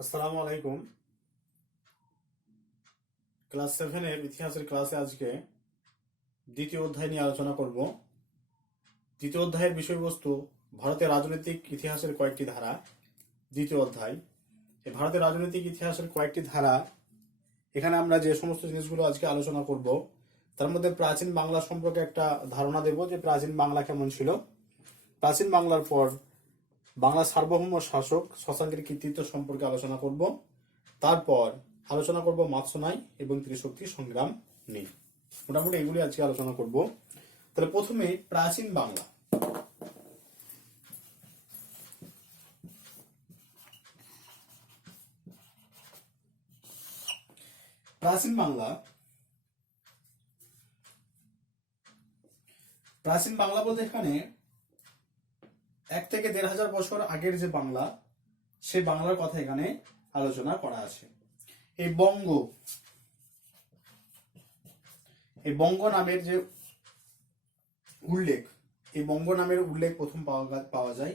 আসসালামু আলাইকুম। ক্লাস 7 এর ইতিহাসের ক্লাসে আজকে দ্বিতীয় অধ্যায় নিয়ে আলোচনা করব। দ্বিতীয় অধ্যায়ের বিষয়বস্তু ভারতের রাজনৈতিক ইতিহাসের কয়েকটি ধারা। দ্বিতীয় অধ্যায় এই ভারতের রাজনৈতিক ইতিহাসের কয়েকটি ধারা। এখানে আমরা যে সমস্ত জিনিসগুলো আজকে আলোচনা করব তার মধ্যে প্রাচীন বাংলা সম্পর্কে একটা ধারণা দেব যে প্রাচীন বাংলা কেমন ছিল। প্রাচীন বাংলার পর বাংলা সার্বভৌম শাসক শশাঙ্কের কৃতিত্ব সম্পর্কে আলোচনা করব। তারপর আলোচনা করব মাৎস্যনায় এবং ত্রিশক্তি সংগ্রাম নিয়ে। মোটামুটি এগুলি আজকে আলোচনা করব। তাহলে প্রথমে প্রাচীন বাংলা। প্রাচীন বাংলা প্রাচীন বাংলা বলতে এখানে 1 থেকে 1,500 বছর আগের যে বাংলা, সেই বাংলার কথা এখানে আলোচনা করা আছে। এই বঙ্গ নামের যে উল্লেখ, এই বঙ্গ নামের উল্লেখ প্রথম পাওয়া যায়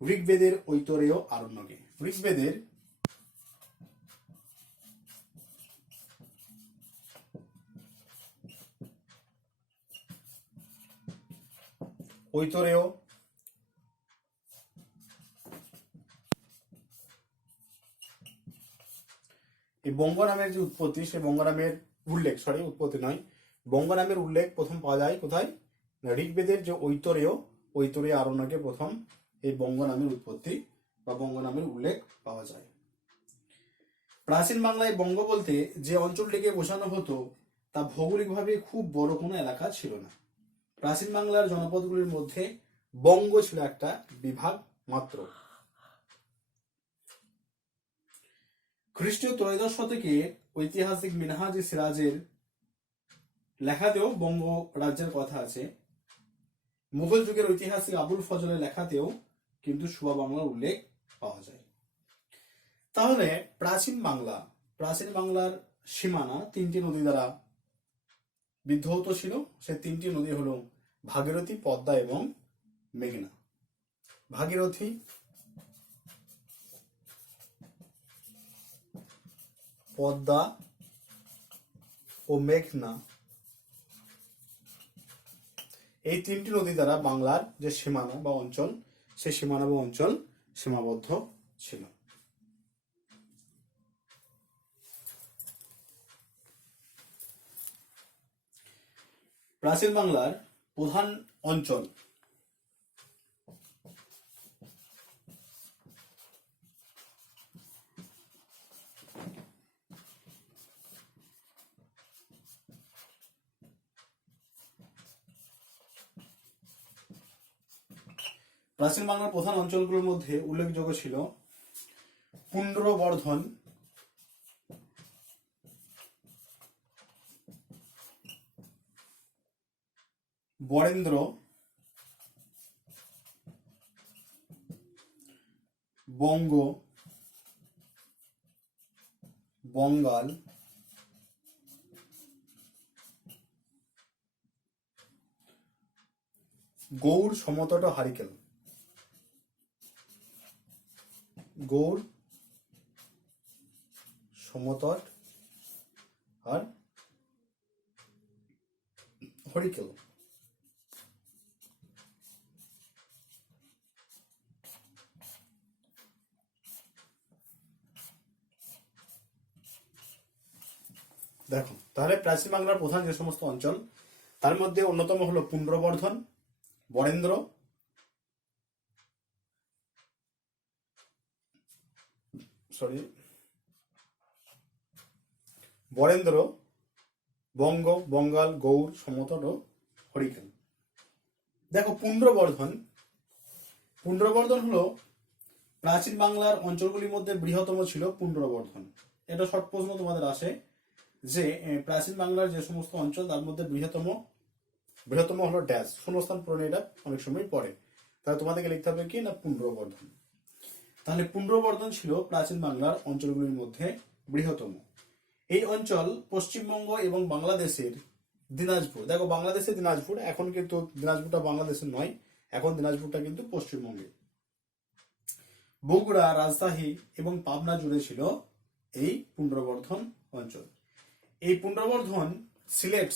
ঋগ্বেদের ঐতরেয় আরণ্যকে। ঋগ্বেদের ঐতরেয় এই বঙ্গ নামের যে উৎপত্তি, সেই বঙ্গ নামের উল্লেখ, উৎপত্তি নয়, বঙ্গ নামের উল্লেখ প্রথম পাওয়া যায় কোথায়? ঋগ্বেদের যে ঐতরেয় আরণ্যকে প্রথম এই বঙ্গ নামের উৎপত্তি বা বঙ্গ নামের উল্লেখ পাওয়া যায়। প্রাচীন বাংলায় বঙ্গ বলতে যে অঞ্চলটিকে বোঝানো হতো তা ভৌগোলিকভাবে খুব বড় কোনো এলাকা ছিল না। প্রাচীন বাংলার জনপদগুলির মধ্যে বঙ্গ ছিল একটা বিভাগ মাত্র। খ্রিস্টীয় ত্রয়োদশ শতকে ঐতিহাসিক মিনহাজ-ই সিরাজের লেখাতেও বঙ্গ রাজ্যের কথা আছে। মুঘল যুগের ঐতিহাসিক আবুল ফজলের লেখাতেও কিন্তু সুবা বাংলার উল্লেখ পাওয়া যায়। তাহলে প্রাচীন বাংলার সীমানা 3টি নদী দ্বারা বিধৌত ছিল। সে 3টি নদী হলো ভাগীরথী, পদ্মা এবং মেঘনা। ভাগীরথী, পদ্মা ও মেঘনা, এই 3টি নদী দ্বারা বাংলার যে সীমানা বা অঞ্চল, সেই সীমানা বা অঞ্চল সীমাবদ্ধ ছিল। প্রাচীন বাংলার প্রধান অঞ্চল। প্রাচীন বাংলার প্রধান অঞ্চলগুলোর মধ্যে উল্লেখযোগ্য ছিল পুন্ড্রবর্ধন, বরেন্দ্র, বঙ্গ, বঙ্গাল, গৌড়, সমতট, হারিকেল। গৌড়, সমতট আর হরিকেল। দেখো, তাহলে প্রাচীন বাংলার প্রধান যে সমস্ত অঞ্চল, তার মধ্যে অন্যতম হলো পুন্ড্রবর্ধন, বরেন্দ্র, বঙ্গ, বঙ্গাল, গৌড়, সমতট ও হরিকেল। দেখো, পুন্ড্রবর্ধন হলো প্রাচীন বাংলার অঞ্চলগুলির মধ্যে বৃহত্তম ছিল পুন্ড্রবর্ধন। এটা শর্ট প্রশ্ন তোমাদের আসে যে প্রাচীন বাংলার যে সমস্ত অঞ্চল তার মধ্যে বৃহত্তম হলো ড্যাশ, শূন্যস্থান পূরণে এটা অনেক সময় পড়ে। তাহলে তোমাদেরকে লিখতে হবে কি না পুন্ড্রবর্ধন। তাহলে পুন্ড্রবর্ধন ছিল প্রাচীন বাংলার অঞ্চলগুলির মধ্যে বৃহত্তম। এই অঞ্চল পশ্চিমবঙ্গ এবং বাংলাদেশের দিনাজপুর, দেখো বাংলাদেশের দিনাজপুর, এখন কিন্তু দিনাজপুরটা বাংলাদেশের নয়, এখন দিনাজপুরটা কিন্তু পশ্চিমবঙ্গে। বগুড়া, রাজশাহী এবং পাবনা জুড়ে ছিল এই পুনর্বর্ধন অঞ্চল। এই পুনর্বর্ধন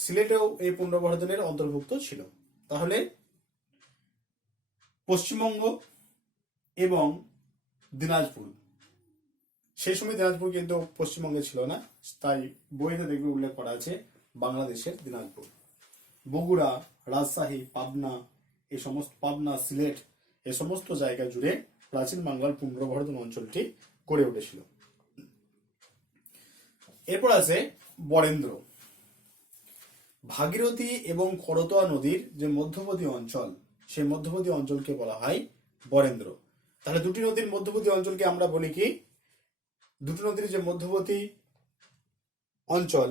সিলেটেও এই পুনর্বর্ধনের অন্তর্ভুক্ত ছিল। তাহলে পশ্চিমবঙ্গ এবং দিনাজপুর, সেই সময় দিনাজপুর কিন্তু পশ্চিমবঙ্গে ছিল না, তাই বইতে দেখবে উল্লেখ করা আছে বাংলাদেশের দিনাজপুর। বগুড়া, রাজশাহী, পাবনা, সিলেট এই সমস্ত জায়গা জুড়ে প্রাচীন বাংলার পুনর্বর্ধন অঞ্চলটি গড়ে উঠেছিল। এরপর আছে বরেন্দ্র। ভাগীরথী এবং করতোয়া নদীর যে মধ্যবর্তী অঞ্চল, সেই মধ্যবর্তী অঞ্চলকে বলা হয় বরেন্দ্র। তাহলে দুটি নদীর মধ্যবর্তী অঞ্চলকে আমরা বলি কি? দুটি নদীর যে মধ্যবর্তী অঞ্চল,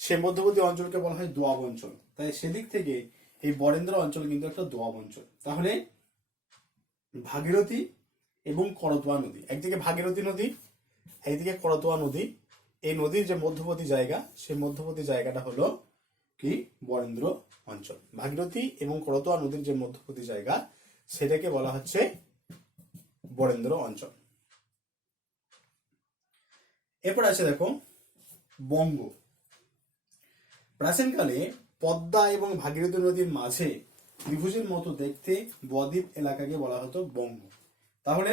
সেই মধ্যবর্তী অঞ্চলকে বলা হয় দোয়াব অঞ্চল। তাই সেদিক থেকে এই বরেন্দ্র অঞ্চল কিন্তু একটা দোয়াব অঞ্চল। তাহলে ভাগীরথী এবং করতোয়া নদী, একদিকে ভাগীরথী নদী, একদিকে করতোয়া নদী, এই নদীর যে মধ্যবর্তী জায়গা, সেই মধ্যবর্তী জায়গাটা হলো কি? বরেন্দ্র অঞ্চল। ভাগীরথী এবং করতোয়া নদীর যে মধ্যবর্তী জায়গা, সেটাকে বলা হচ্ছে বরেন্দ্র অঞ্চল। এরপর আছে দেখো বঙ্গ। প্রাচীনকালে পদ্মা এবং ভাগীরথী নদীর মাঝে ত্রিভুজের মতো দেখতে বদ্বীপ এলাকাকে বলা হতো বঙ্গ। তাহলে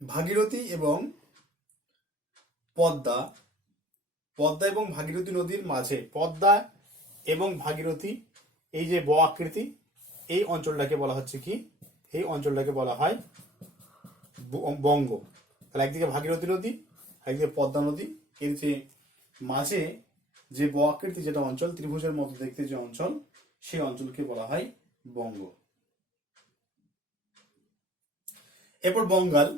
ভাগীরথী এবং পদ্মা এবং ভাগীরথী নদীর মাঝে, পদ্মা এবং ভাগীরথী এই যে ব আকৃতি, এই অঞ্চলটাকে বলা হচ্ছে কি? এই অঞ্চলটাকে বলা হয় বঙ্গ। তাহলে একদিকে ভাগীরথী নদী, একদিকে পদ্মা নদী, এর যে মাঝে যে ব আকৃতি যেটা অঞ্চল, ত্রিভুজের মতো দেখতে যে অঞ্চল, সেই অঞ্চলকে বলা হয় বঙ্গ। এরপর বঙ্গাল।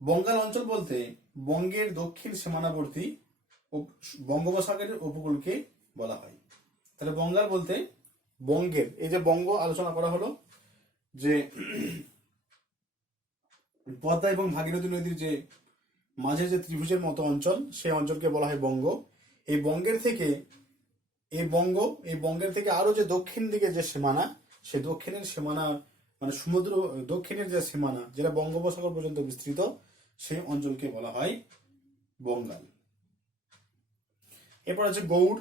বঙ্গাল অঞ্চল বলতে বঙ্গের দক্ষিণ সীমানাবর্তী বঙ্গোপসাগরের উপকূলকে বলা হয়। তাহলে বঙ্গাল বলতে বঙ্গের, এই যে বঙ্গ আলোচনা করা হলো, যে পদ্মা এবং ভাগীরথী নদীর যে মাঝে যে ত্রিভুজের মতো অঞ্চল, সেই অঞ্চলকে বলা হয় বঙ্গ। এই বঙ্গের থেকে আরো যে দক্ষিণ দিকে যে সীমানা, সেই দক্ষিণের সীমানা মানে সমুদ্র দক্ষিণের যে সীমানা, যেটা বঙ্গোপসাগর পর্যন্ত বিস্তৃত, সেই অঞ্চলকে বলা হয় বঙ্গাল। এরপর আছে গৌড়।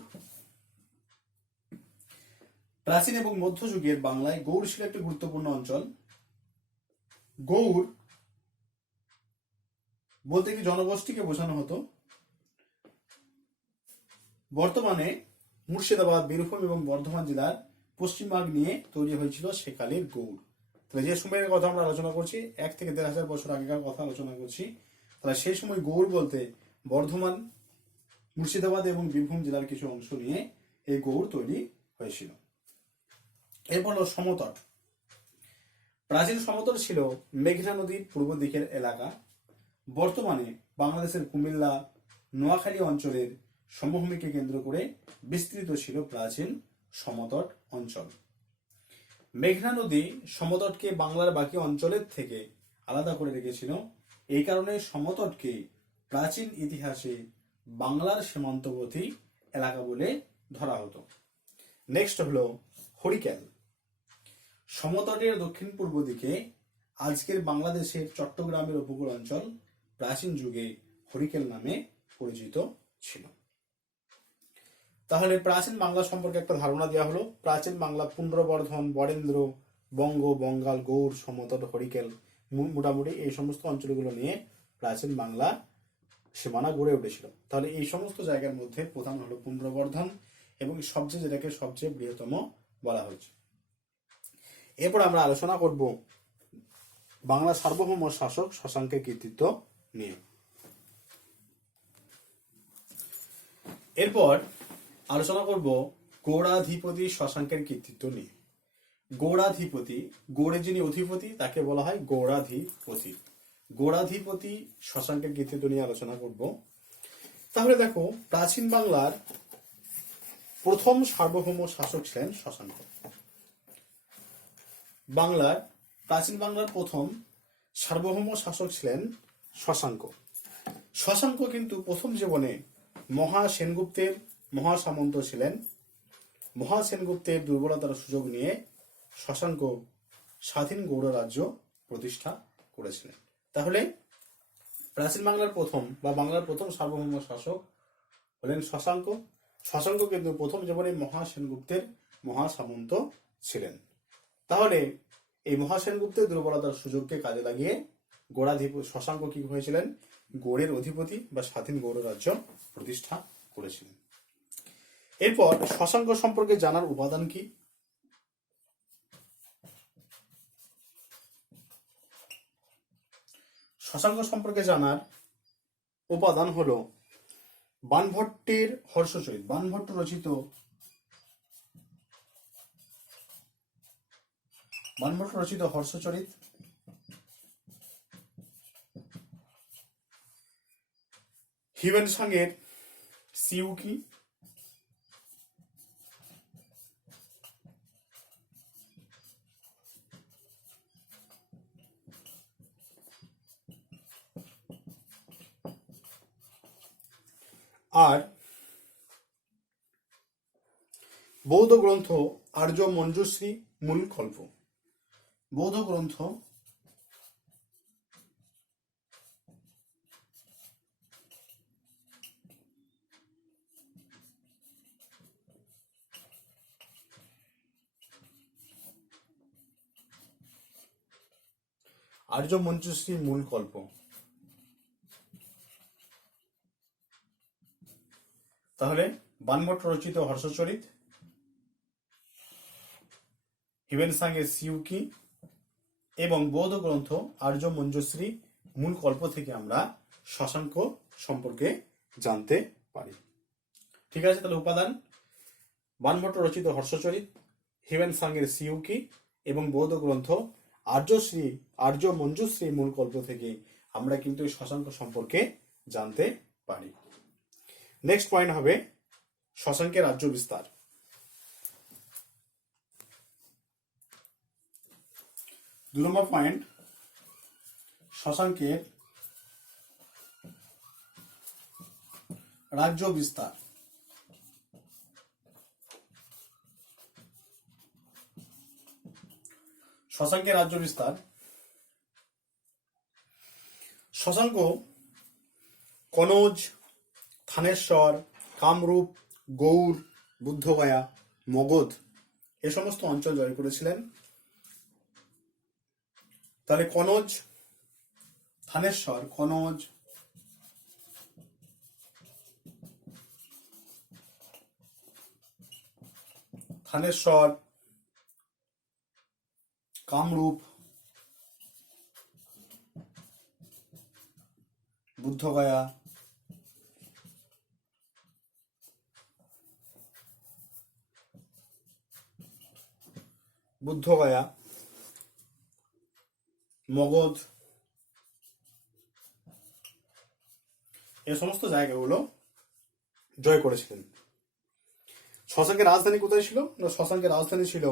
প্রাচীন এবং মধ্যযুগের বাংলায় গৌড় ছিল একটি গুরুত্বপূর্ণ অঞ্চল। গৌড় বলতে কি জনগোষ্ঠীকে বোঝানো হতো। বর্তমানে মুর্শিদাবাদ, বীরভূম এবং বর্ধমান জেলার পশ্চিমভাগ নিয়ে তৈরি হয়েছিল সেকালের গৌড়। তাহলে যে সময়ের কথা আমরা আলোচনা করছি, 1 থেকে 1,500 বছর আগেকার কথা আলোচনা করছি, তাহলে সেই সময় গৌড় বলতে বর্ধমান, মুর্শিদাবাদ এবং বীরভূম জেলার কিছু অংশ নিয়ে এই গৌড় তৈরি হয়েছিল। এরপর হলো সমতট। প্রাচীন সমতট ছিল মেঘনা নদীর পূর্ব দিকের এলাকা। বর্তমানে বাংলাদেশের কুমিল্লা, নোয়াখালী অঞ্চলের সমভূমিকে কেন্দ্র করে বিস্তৃত ছিল প্রাচীন সমতট অঞ্চল। মেঘনা নদী সমতটকে বাংলার বাকি অঞ্চলের থেকে আলাদা করে রেখেছিল। এই কারণে সমতটকে প্রাচীন ইতিহাসে বাংলার সীমান্তবর্তী এলাকা বলে ধরা হতো। নেক্সট হলো হরিকেল। সমতটের দক্ষিণ পূর্ব দিকে আজকের বাংলাদেশের চট্টগ্রামের উপকূল অঞ্চল প্রাচীন যুগে হরিকেল নামে পরিচিত ছিল। তাহলে প্রাচীন বাংলা সম্পর্কে একটা ধারণা দেওয়া হলো। প্রাচীন বাংলা পুনর্বর্ধন, বরেন্দ্র, বঙ্গ, বঙ্গাল, গৌড়, সমতট, হরিকেল, মোটামুটি এই সমস্ত অঞ্চলগুলো নিয়ে প্রাচীন বাংলা সীমানা গড়ে উঠেছিল। তাহলে এই সমস্ত জায়গার মধ্যে প্রধান হলো পুনর্বর্ধন এবং যেটাকে সবচেয়ে বৃহত্তম বলা হয়েছে। এরপর আমরা আলোচনা করব বাংলা সার্বভৌম শাসক শশাঙ্কের কৃতিত্ব নিয়ে। এরপর আলোচনা করব গৌড়াধিপতি শশাঙ্কের কৃতিত্ব নিয়ে। গৌড়াধিপতি, গৌড়ের যিনি অধিপতি তাকে বলা হয় গৌড়াধিপতি। গৌড়াধিপতি শশাঙ্কের কৃতিত্ব নিয়ে আলোচনা করব। তাহলে দেখো, প্রাচীন বাংলার প্রথম সার্বভৌম শাসক ছিলেন শশাঙ্ক। প্রাচীন বাংলার প্রথম সার্বভৌম শাসক ছিলেন শশাঙ্ক। শশাঙ্ক কিন্তু প্রথম জীবনে মহা সেনগুপ্তের দুর্বলতার সুযোগ নিয়ে শশাঙ্ক স্বাধীন গৌড় রাজ্য প্রতিষ্ঠা করেছিলেন। তাহলে প্রাচীন বাংলার প্রথম বা বাংলার প্রথম সার্বভৌম শাসক হলেন শশাঙ্ক। শশাঙ্ক কিন্তু প্রথম জীবনে মহা সেনগুপ্তের মহাসামন্ত ছিলেন। তাহলে এই মহা সেনগুপ্তের দুর্বলতার সুযোগকে কাজে লাগিয়ে শশাঙ্ক কি হয়েছিলেন? গৌড়ের অধিপতি বা স্বাধীন গৌড় রাজ্য প্রতিষ্ঠা করেছিলেন। এরপর শশাঙ্ক সম্পর্কে জানার উপাদান কি? শশাঙ্ক সম্পর্কে জানার উপাদান হলো বাণভট্টের হর্ষচরিত। বাণভট্ট রচিত হর্ষচরিত, হিউয়েনসাংয়ের সিউকি, আর বৌদ্ধ গ্রন্থ আর্য মঞ্জুশ্রী মূল কল্প। বৌদ্ধ গ্রন্থ আর্য মঞ্জুশ্রী মূল কল্প। তাহলে বাণভট্ট রচিত হর্ষচরিত, হিউয়েনসাংয়ের সিউকি এবং বৌদ্ধ গ্রন্থ আর্য মঞ্জুশ্রী মূল কল্প থেকে আমরা শশাঙ্ক সম্পর্কে জানতে পারি। ঠিক আছে, তাহলে উপাদান বাণভট্ট রচিত হর্ষচরিত, হিউয়েনসাংয়ের সিউকি এবং বৌদ্ধ গ্রন্থ আর্য মঞ্জুশ্রী মূল কল্প থেকে আমরা কিন্তু এই শশাঙ্ক সম্পর্কে জানতে পারি। নেক্সট পয়েন্ট হবে শশাঙ্কের রাজ্য বিস্তার। 2 নম্বর পয়েন্ট, শশাঙ্কের রাজ্য বিস্তার। শশাঙ্কের রাজ্য বিস্তার। শশাঙ্ক কনৌজ, থানেশ্বর, কামরূপ, গৌড়, বুদ্ধগয়া, মগধ এ সমস্ত অঞ্চল জয় করেছিলেন। তাহলে কনৌজ, থানেশ্বর, কনৌজ, থানেশ্বর, কামরূপ, বুদ্ধগয়া, মগধ এই সমস্ত জায়গাগুলো জয় করেছিলেন। শশাঙ্কের রাজধানী কোথায় ছিল? না, শশাঙ্কের রাজধানী ছিল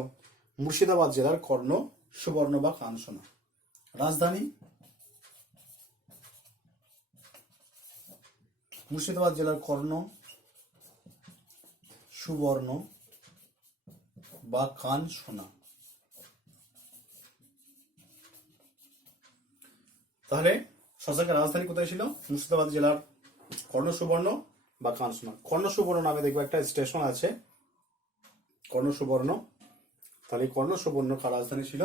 মুর্শিদাবাদ জেলার কর্ণ, সুবর্ণ বা কানসোনা। রাজধানী মুর্শিদাবাদ জেলার কর্ণ, সুবর্ণ বা কানসোনা। তাহলে শশাঙ্কের রাজধানী কোথায় ছিল? মুর্শিদাবাদ জেলার কর্ণ, সুবর্ণ বা কানসোনা। কর্ণ সুবর্ণ নামে দেখবো একটা স্টেশন আছে, কর্ণ সুবর্ণ। তাহলে কর্ণ সুবর্ণ কার রাজধানী ছিল?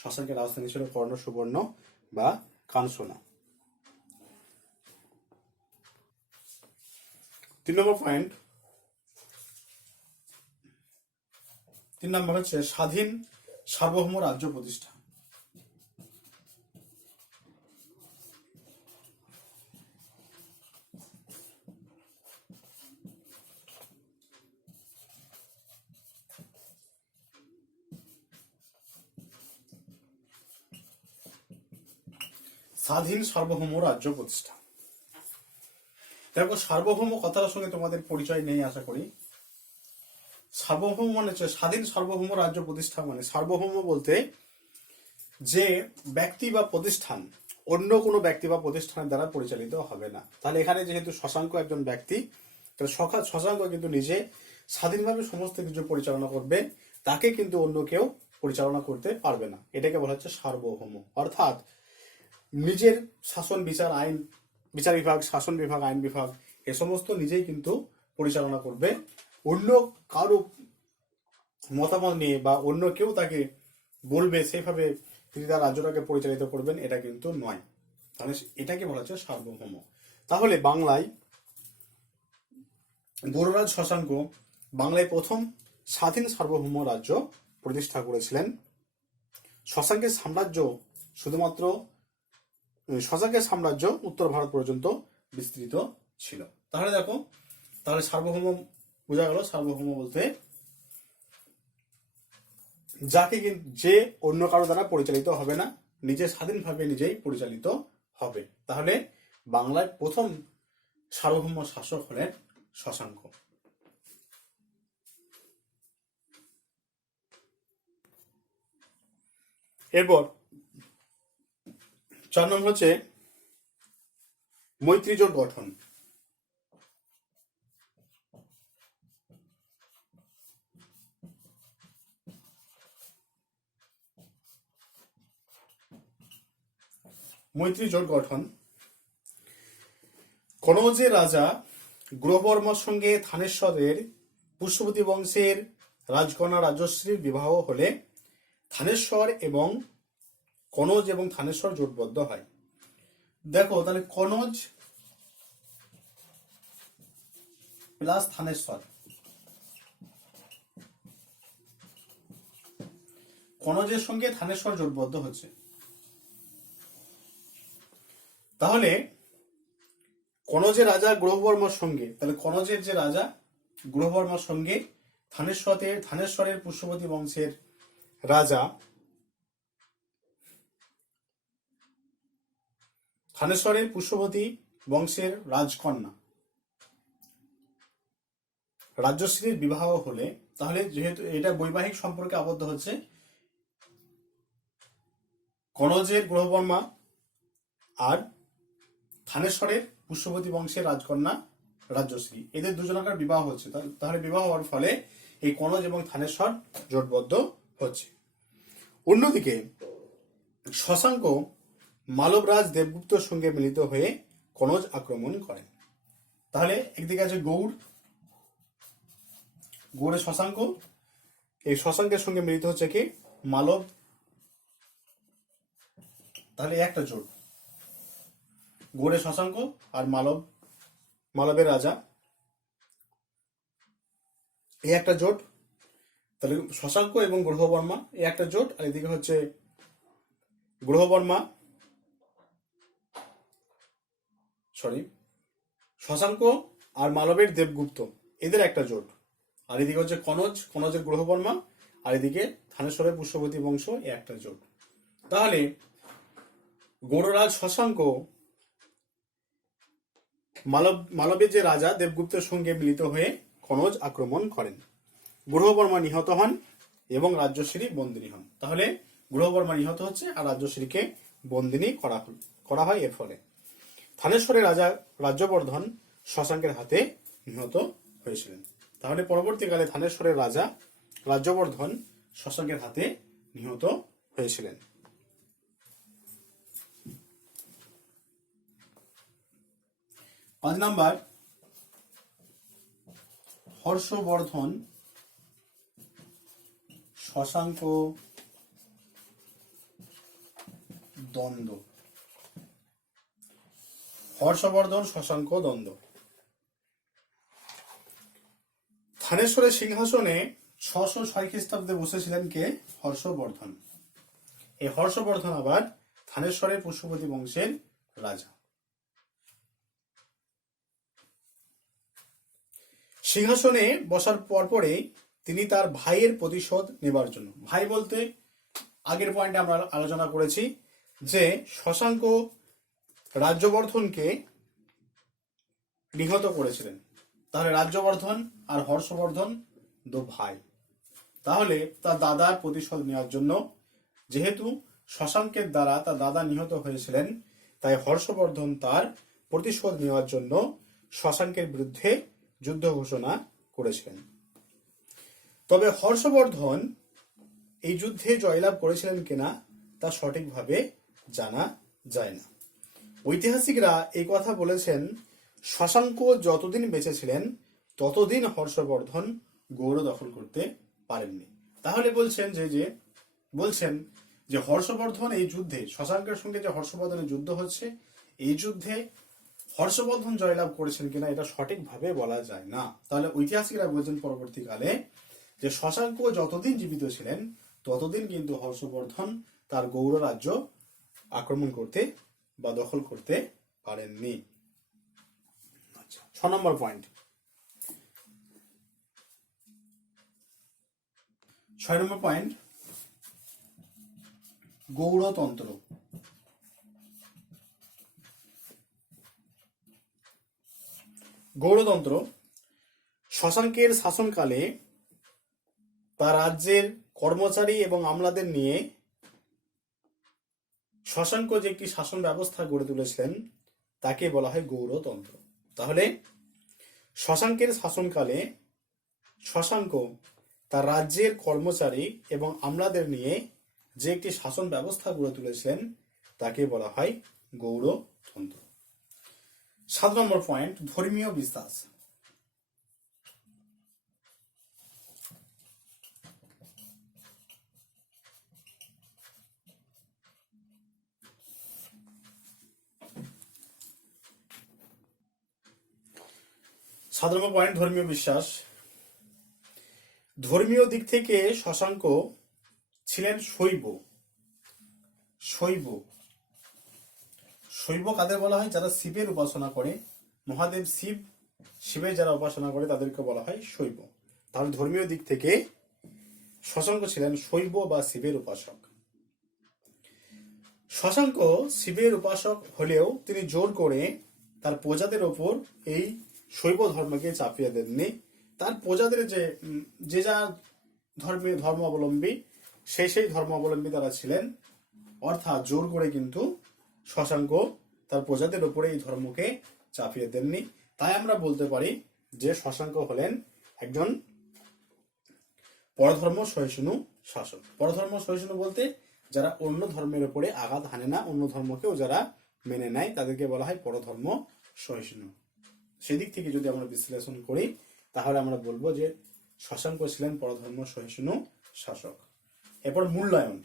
শশাঙ্কের রাজধানী ছিল কর্ণ সুবর্ণ বা কানসোনা। 3 নম্বর পয়েন্ট, 3 নম্বর হচ্ছে স্বাধীন সার্বভৌম রাজ্য প্রতিষ্ঠা। স্বাধীন সার্বভৌম রাজ্য প্রতিষ্ঠা। দেখো, সার্বভৌম কথাটার সঙ্গে তোমাদের পরিচয় নেই আশা করি। সার্বভৌম মানে হচ্ছে স্বাধীন সার্বভৌম রাজ্য প্রতিষ্ঠা। মানে সার্বভৌম বলতে যে ব্যক্তি বা প্রতিষ্ঠান অন্য কোনো ব্যক্তি বা প্রতিষ্ঠানের দ্বারা পরিচালিত হবে না। তাহলে এখানে যেহেতু শশাঙ্ক একজন ব্যক্তি, তাহলে শশাঙ্ক কিন্তু নিজে স্বাধীনভাবে সমস্ত কিছু পরিচালনা করবে, তাকে কিন্তু অন্য কেউ পরিচালনা করতে পারবে না। এটাকে বলা হচ্ছে সার্বভৌম। অর্থাৎ নিজের শাসন, বিচার, আইন, বিচার বিভাগ, শাসন বিভাগ, আইন বিভাগ এ সমস্ত নিজেই কিন্তু পরিচালনা করবে। অন্য কারো মতামত নিয়ে বা অন্য কেউ তাকে বলবে সেইভাবে তিনি তার রাজ্যটাকে পরিচালিত করবেন, এটা কিন্তু নয়। তাহলে এটাকে বলা হচ্ছে সার্বভৌম। তাহলে বাংলায় গৌড়রাজ শশাঙ্ক বাংলায় প্রথম স্বাধীন সার্বভৌম রাজ্য প্রতিষ্ঠা করেছিলেন। শশাঙ্কের সাম্রাজ্য শুধুমাত্র শশাঙ্কের সাম্রাজ্য উত্তর ভারত পর্যন্ত বিস্তৃত ছিল। তাহলে দেখো, তাহলে সার্বভৌম বোঝা গেল। সার্বভৌম বলতে যাকে যে অন্য কারো দ্বারা পরিচালিত হবে না, নিজে স্বাধীনভাবে নিজেই পরিচালিত হবে। তাহলে বাংলার প্রথম সার্বভৌম শাসক হলেন শশাঙ্ক। এরপর 4 নম্বর হচ্ছে মৈত্রী জোট গঠন। মৈত্রী জোট গঠন। কনৌজের রাজা গ্রহবর্মার সঙ্গে থানেশ্বরের পুষ্যবতী বংশের রাজকন্যা রাজশ্রীর বিবাহ হলে থানেশ্বর এবং কনৌজ এবং থানেশ্বর জোটবদ্ধ হয়। দেখো, তাহলে কনৌজ প্লাস থানেশ্বর, কনৌজের সঙ্গে থানেশ্বর জোটবদ্ধ হচ্ছে। তাহলে কনৌজের রাজা গ্রহবর্মার সঙ্গে, তাহলে কনৌজের যে রাজা গ্রহবর্মার সঙ্গে থানেশ্বরের পুষ্যবতী বংশের রাজা থানেশ্বরের পুষ্যবতী বংশের রাজকন্যা রাজশ্রীর বিবাহ হলে, তাহলে যেহেতু এটা বৈবাহিক সম্পর্কে আবদ্ধ হচ্ছে, কনৌজের গ্রহবর্মা আর থানেশ্বরের পুষ্যবতী বংশের রাজকন্যা রাজশ্রী, এদের দুজনকার বিবাহ হচ্ছে। তাহলে বিবাহ হওয়ার ফলে এই কনৌজ এবং থানেশ্বর জোটবদ্ধ হচ্ছে। অন্যদিকে শশাঙ্ক মালবরাজ দেবগুপ্তর সঙ্গে মিলিত হয়ে কনৌজ আক্রমণ করেন। তাহলে একদিকে আছে গৌড়ে শশাঙ্ক, এই শশাঙ্কের সঙ্গে মিলিত হচ্ছে কি মালব। তাহলে একটা জোট, গৌড়ে শশাঙ্ক আর মালবের রাজা, এই একটা জোট। তাহলে শশাঙ্ক এবং গ্রহবর্মা এই একটা জোট, আর এদিকে হচ্ছে শশাঙ্ক আর মালবের দেবগুপ্ত এদের একটা জোট, আর এদিকে হচ্ছে কনৌজের গ্রহবর্মা, আর এদিকে থানেশ্বরের পুষ্যবতী বংশ একটা জোট। তাহলে গৌড়রাজ শশাঙ্ক মালবের যে রাজা দেবগুপ্তের সঙ্গে মিলিত হয়ে কনৌজ আক্রমণ করেন। গ্রহবর্মা নিহত হন এবং রাজশ্রী বন্দিনী হন। তাহলে গ্রহবর্মা নিহত হচ্ছে আর রাজশ্রীকে বন্দিনী করা হয়। এর ফলে থানেশ্বরের রাজা রাজ্যবর্ধন শশাঙ্কের হাতে নিহত হয়েছিলেন। তাহলে পরবর্তীকালে থানেশ্বরের রাজা রাজ্যবর্ধন শশাঙ্কের হাতে নিহত হয়েছিলেন। পাঁচ নাম্বার হর্ষবর্ধন শশাঙ্ক দ্বন্দ্ব। হর্ষবর্ধন শশাঙ্ক দ্বন্দ্ব। থানেশ্বরের সিংহাসনে 606 খ্রিস্টাব্দে বসেছিলেন কে? হর্ষবর্ধন। এই হর্ষবর্ধন আবার থানেশ্বরের পুষ্যবতী বংশের রাজা। সিংহাসনে বসার পরপরে তিনি তার ভাইয়ের প্রতিশোধ নেবার জন্য, ভাই বলতে আগের পয়েন্টে আমরা আলোচনা করেছি যে শশাঙ্ক রাজ্যবর্ধনকে নিহত করেছিলেন। তাহলে রাজ্যবর্ধন আর হর্ষবর্ধন দু ভাই। তাহলে তার দাদার প্রতিশোধ নেওয়ার জন্য, যেহেতু শশাঙ্কের দ্বারা তার দাদা নিহত হয়েছিলেন, তাই হর্ষবর্ধন তার প্রতিশোধ নেওয়ার জন্য শশাঙ্কের বিরুদ্ধে যুদ্ধ ঘোষণা করেছিলেন। তবে হর্ষবর্ধন এই যুদ্ধে জয়লাভ করেছিলেন কিনা তা সঠিকভাবে জানা যায় না। ঐতিহাসিকরা এই কথা বলেছেন, শশাঙ্ক যতদিন বেঁচে ছিলেন ততদিন হর্ষবর্ধন গৌড় দখল করতে পারেননি। তাহলে বলছেন যে হর্ষবর্ধন এই যুদ্ধে, শশাঙ্কের সঙ্গে যে হর্ষবর্ধনের যুদ্ধ হচ্ছে, এই যুদ্ধে হর্ষবর্ধন জয়লাভ করেছেন কিনা এটা সঠিকভাবে বলা যায় না। তাহলে ঐতিহাসিকরা বলছেন পরবর্তীকালে যে শশাঙ্ক যতদিন জীবিত ছিলেন ততদিন কিন্তু হর্ষবর্ধন তার গৌড় রাজ্য আক্রমণ করতে বা দখল করতে পারেননি। 6 নম্বর পয়েন্ট, 6 নম্বর পয়েন্ট, গৌড়তন্ত্র। গৌড়তন্ত্র শশাঙ্কের শাসনকালে তার রাজ্যের কর্মচারী এবং আমলাদের নিয়ে শশাঙ্ক যে একটি শাসন ব্যবস্থা গড়ে তুলেছিলেন তাকে বলা হয় গৌড়তন্ত্র। তাহলে শশাঙ্কের শাসনকালে শশাঙ্ক তার রাজ্যের কর্মচারী এবং আমলাদের নিয়ে যে একটি শাসন ব্যবস্থা গড়ে তুলেছিলেন তাকে বলা হয় গৌড়তন্ত্র। 7 নম্বর পয়েন্ট, ধর্মীয় বিশ্বাস। ধর্মীয় বিশ্বাস। ধর্মীয় দিক থেকে শশাঙ্ক ছিলেন শৈব। শৈব শৈব কাদের বলা হয়? যারা শিবের উপাসনা করে, মহাদেব শিবের যারা উপাসনা করে তাদেরকে বলা হয় শৈব। তাহলে ধর্মীয় দিক থেকে শশাঙ্ক ছিলেন শৈব বা শিবের উপাসক। শশাঙ্ক শিবের উপাসক হলেও তিনি জোর করে তার প্রজাদের ওপর এই শৈব ধর্মকে চাপিয়ে দেননি। তার প্রজাদের যে যা ধর্মাবলম্বী সেই ধর্মাবলম্বী তারা ছিলেন, অর্থাৎ জোর করে কিন্তু শশাঙ্ক তার প্রজাদের ওপরে এই ধর্মকে চাপিয়ে দেননি। তাই আমরা বলতে পারি যে শশাঙ্ক হলেন একজন পরধর্ম সহিষ্ণু শাসক। পরধর্ম সহিষ্ণু বলতে যারা অন্য ধর্মের উপরে আঘাত হানে না, অন্য ধর্মকেও যারা মেনে নেয় তাদেরকে বলা হয় পরধর্ম সহিষ্ণু। সেদিক থেকে যদি আমরা বিশ্লেষণ করি তাহলে আমরা বলবো যে শশাঙ্ক ছিলেন পরধর্ম সহিষ্ণু শাসক। এরপর মূল্যায়ন।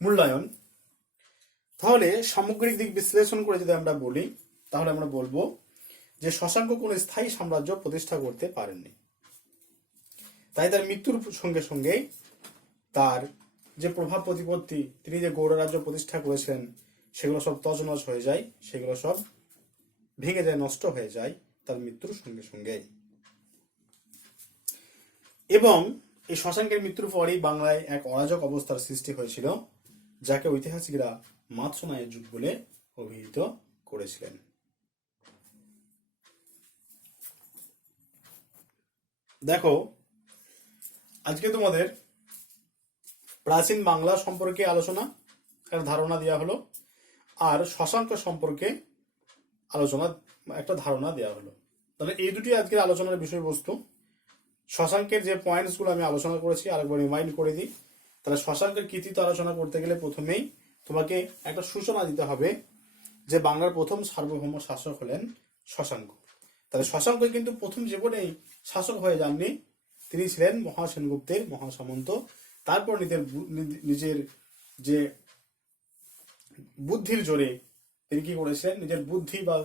মূল্যায়ন তাহলে সামগ্রিক দিক বিশ্লেষণ করে যদি আমরা বলি তাহলে আমরা বলবো যে শশাঙ্ক কোনো স্থায়ী সাম্রাজ্য প্রতিষ্ঠা করতে পারেননি। তাই তার মৃত্যুর সঙ্গে সঙ্গে তার যে প্রভাব প্রতিপত্তি, তিনি যে গৌড় রাজ্য প্রতিষ্ঠা করেছেন সেগুলো সব তছনছ হয়ে যায়, সেগুলো সব ভেঙে যায়, নষ্ট হয়ে যায় তার মৃত্যুর সঙ্গে সঙ্গে। এবং এই শশাঙ্কের মৃত্যুর পরেই বাংলায় এক অরাজক অবস্থার সৃষ্টি হয়েছিল, যাকে ঐতিহাসিকরা মাৎস্যনায়ের যুগ বলে অভিহিত করেছিলেন। দেখো, আজকে তোমাদের প্রাচীন বাংলা সম্পর্কে আলোচনা, একটা ধারণা দেওয়া হলো, আর শশাঙ্ক সম্পর্কে একটা ধারণা দেওয়া হলো। তাহলে এই দুটি আজকের আলোচনার বিষয়বস্তু। শশাঙ্কের যে পয়েন্টস গুলো আমি আলোচনা করেছি আরেকবার রিমাইন্ড করে দিই। তাহলে শশাঙ্কের কৃতিত্ব আলোচনা করতে গেলে প্রথমেই তোমাকে একটা সূচনা দিতে হবে যে বাংলার প্রথম সার্বভৌম শাসক হলেন শশাঙ্ক। তাহলে শশাঙ্ক কিন্তু প্রথম জীবনেই শাসক হয়ে যাননি, তিনি ছিলেন মহাসেনগুপ্তের মহাসামন্ত। তারপর নিজের যে বুদ্ধির জোরে তিনি কি করেছিলেন, নিজের বুদ্ধি বা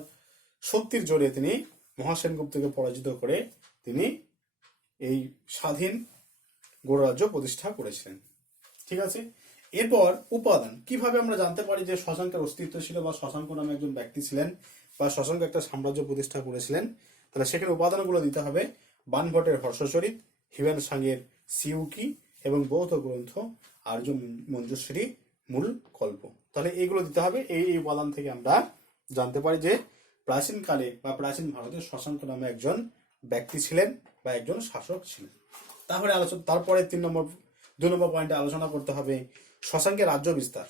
শক্তির জোরে তিনি মহাসেনগুপ্তকে পরাজিত করে তিনি এই স্বাধীন গৌড়রাজ্য প্রতিষ্ঠা করেছিলেন। ঠিক আছে, এরপর উপাদান। কিভাবে আমরা জানতে পারি যে শশাঙ্কের অস্তিত্ব ছিল বা শশাঙ্ক নামে একজন ব্যক্তি ছিলেন বা শশাঙ্ক একটা সাম্রাজ্য প্রতিষ্ঠা করেছিলেন? তাহলে সেখানে উপাদানগুলো দিতে হবে বানভট্টের হর্ষচরিত, হিউয়েন সাংয়ের সিউকি এবং বৌদ্ধ গ্রন্থ আর্য মঞ্জুশ্রী মূল কল্প। তাহলে এইগুলো দিতে হবে। এই উপাদান থেকে আমরা জানতে পারি যে প্রাচীনকালে বা প্রাচীন ভারতে শশাঙ্ক নামে একজন ব্যক্তি ছিলেন বা একজন শাসক ছিলেন। তারপরে 2 নম্বর পয়েন্টে আলোচনা করতে হবে শশাঙ্কের রাজ্য বিস্তার।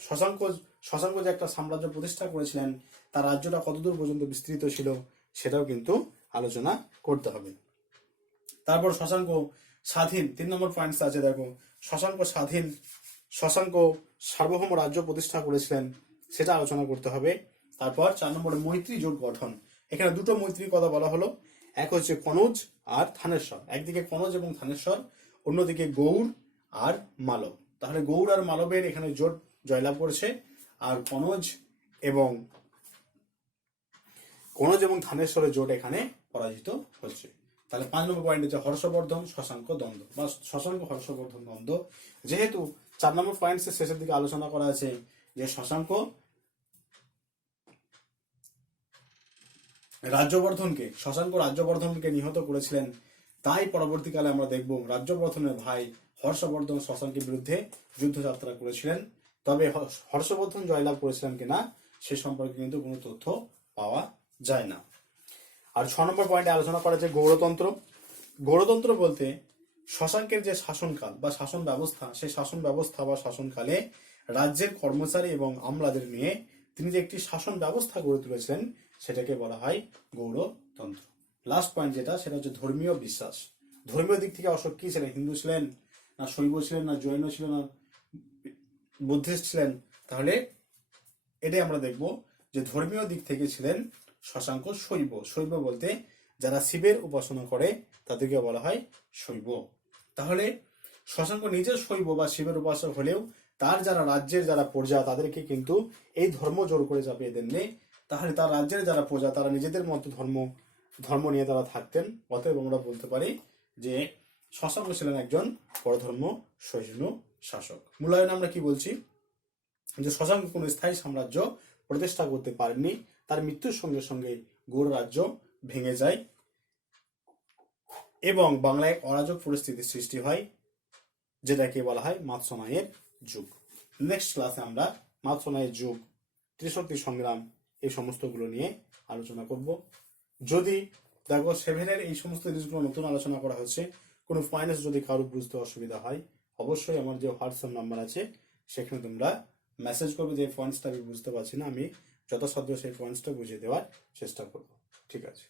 শশাঙ্ক যে একটা সাম্রাজ্য প্রতিষ্ঠা করেছিলেন তার রাজ্যটা কতদূর পর্যন্ত বিস্তৃত ছিল সেটাও কিন্তু আলোচনা করতে হবে। তারপর শশাঙ্ক স্বাধীন 3 নম্বর পয়েন্টস আছে দেখো, শশাঙ্ক স্বাধীন, শশাঙ্ক সার্বভৌম রাজ্য প্রতিষ্ঠা করেছিলেন, সেটা আলোচনা করতে হবে। তারপর 4 নম্বরে মৈত্রী জোট গঠন। এখানে দুটো মৈত্রীর কথা বলা হলো, এক হচ্ছে কনৌজ আর থানেশ্বর, একদিকে কনৌজ এবং থানেশ্বর, অন্যদিকে গৌড় আর মালব। তাহলে গৌড় আর মালবের এখানে জোট জয়লাভ করেছে, আর কনৌজ এবং থানেশ্বরের জোট এখানে পরাজিত হচ্ছে। তাহলে 5 নম্বর পয়েন্ট হচ্ছে হর্ষবর্ধন শশাঙ্ক দ্বন্দ্ব বা শশাঙ্ক হর্ষবর্ধন দ্বন্দ্ব। যেহেতু 4 নম্বর পয়েন্টের শেষের দিকে আলোচনা করা আছে যে শশাঙ্ক রাজ্যবর্ধনকে নিহত করেছিলেন, তাই পরবর্তীকালে আমরা দেখব রাজ্যবর্ধনের ভাই হর্ষবর্ধন শশাঙ্কের বিরুদ্ধে যুদ্ধযাত্রা করেছিলেন। তবে হর্ষবর্ধন জয়লাভ করেছিলেন কিনা সে সম্পর্কে কিন্তু কোনো তথ্য পাওয়া যায় না। আর 6 নম্বর পয়েন্টে আলোচনা করা হচ্ছে গৌড়তন্ত্র। গৌড়তন্ত্র বলতে শশাঙ্কের যে শাসনকাল বা শাসন ব্যবস্থা, সেই শাসন ব্যবস্থা বা শাসনকালে রাজ্যের কর্মচারী এবং আমলাদের নিয়ে তিনি যে একটি শাসন ব্যবস্থা গড়ে তুলেছিলেন, সেটাকে বলা হয় গৌড়তন্ত্র। লাস্ট পয়েন্ট যেটা, সেটা হচ্ছে ধর্মীয় বিশ্বাস। ধর্মীয় দিক থেকে অশোক কি ছিলেন? হিন্দু ছিলেন না শৈব ছিলেন না জৈন ছিলেন না বুদ্ধিস্ট ছিলেন? তাহলে এটাই আমরা দেখব যে ধর্মীয় দিক থেকে ছিলেন শশাঙ্ক শৈব। শৈব বলতে যারা শিবের উপাসনা করে তাদেরকে বলা হয় শৈব। তাহলে শশাঙ্ক নিজে শৈব বা শিবের উপাসক হলেও তার যারা রাজ্যের যারা প্রজা তাদেরকে কিন্তু এই ধর্ম জোর করে চাপিয়ে দেননি। তাহলে তার রাজ্যের যারা প্রজা তারা নিজেদের মতো ধর্ম নিয়ে তারা থাকতেন। অতএব আমরা বলতে পারি যে শশাঙ্ক ছিলেন একজন পরধর্ম সহিষ্ণু শাসক। মূল্যায়নে আমরা কি বলছি যে শশাঙ্ক কোনো স্থায়ী সাম্রাজ্য প্রতিষ্ঠা করতে পারেননি। তার মৃত্যুর সঙ্গে সঙ্গে গৌড় রাজ্য ভেঙে যায় এবং বাংলায় অরাজক পরিস্থিতির সৃষ্টি হয়, যেটাকে বলা হয় মাৎসনাইয়ের যুগ। নেক্সট ক্লাসে আমরা মাৎসনাইয়ের যুগ, ত্রিশক্তি সংগ্রাম, এই সমস্তগুলো নিয়ে আলোচনা করব। যদি দেখো 7-এর এই সমস্ত জিনিসগুলো নতুন আলোচনা করা হচ্ছে, কোনো পয়েন্টস যদি কারো বুঝতে অসুবিধা হয়, অবশ্যই আমার যে হোয়াটসঅ্যাপ নাম্বার আছে সেখানে তোমরা মেসেজ করবে যে পয়েন্টসটা আমি বুঝতে পারছি না, আমি যথাসাধ্য সেই পয়েন্টসটা বুঝিয়ে দেওয়ার চেষ্টা করব। ঠিক আছে।